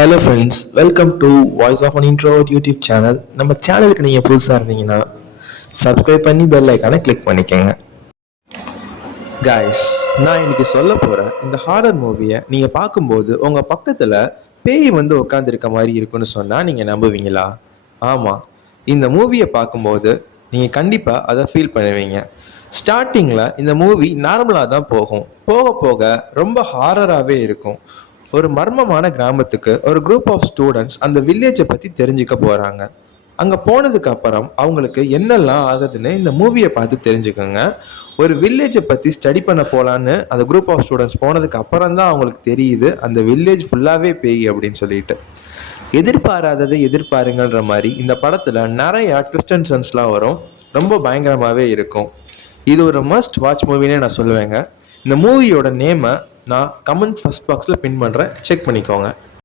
Hello friends, welcome to voice of an introvert YouTube channel. நம்ம சேனலுக்கு நீங்கள் புதுசாக இருந்தீங்கன்னா சப்ஸ்கிரைப் பண்ணி பெல் ஐக்கானை கிளிக் பண்ணிக்கோங்க. காய்ஸ், நான் இன்னைக்கு சொல்ல போகிற இந்த ஹாரர் மூவியை நீங்கள் பார்க்கும்போது உங்கள் பக்கத்தில் பேய் வந்து உட்காந்துருக்க மாதிரி இருக்குன்னு சொன்னால் நீங்கள் நம்புவீங்களா? ஆமாம், இந்த மூவியை பார்க்கும்போது நீங்கள் கண்டிப்பாக அதை ஃபீல் பண்ணுவீங்க. ஸ்டார்டிங்கில் இந்த மூவி நார்மலாக தான் போகும். போக போக ரொம்ப ஹாரராகவே இருக்கும். ஒரு மர்மமான கிராமத்துக்கு ஒரு குரூப் ஆஃப் ஸ்டூடெண்ட்ஸ் அந்த வில்லேஜை பற்றி தெரிஞ்சுக்க போகிறாங்க. அங்கே போனதுக்கு அப்புறம் அவங்களுக்கு என்னெல்லாம் ஆகுதுன்னு இந்த மூவியை பார்த்து தெரிஞ்சுக்கோங்க. ஒரு வில்லேஜை பற்றி ஸ்டடி பண்ண போகலான்னு அந்த குரூப் ஆஃப் ஸ்டூடெண்ட்ஸ் போனதுக்கு அப்புறம் தான் அவங்களுக்கு தெரியுது அந்த வில்லேஜ் ஃபுல்லாகவே பேய் அப்படின்னு சொல்லிட்டு. எதிர்பாராததை எதிர்பாருங்கன்ற மாதிரி இந்த படத்தில் நிறையா ட்விஸ்ட் அண்ட் டர்ன்ஸ்லாம் வரும். ரொம்ப பயங்கரமாகவே இருக்கும். இது ஒரு மஸ்ட் வாட்ச் மூவினே நான் சொல்லுவேங்க. இந்த மூவியோட நேமை நான் கமெண்ட் ஃபர்ஸ்ட் பாக்ஸில் பின் பண்ணுறேன், செக் பண்ணிக்கோங்க.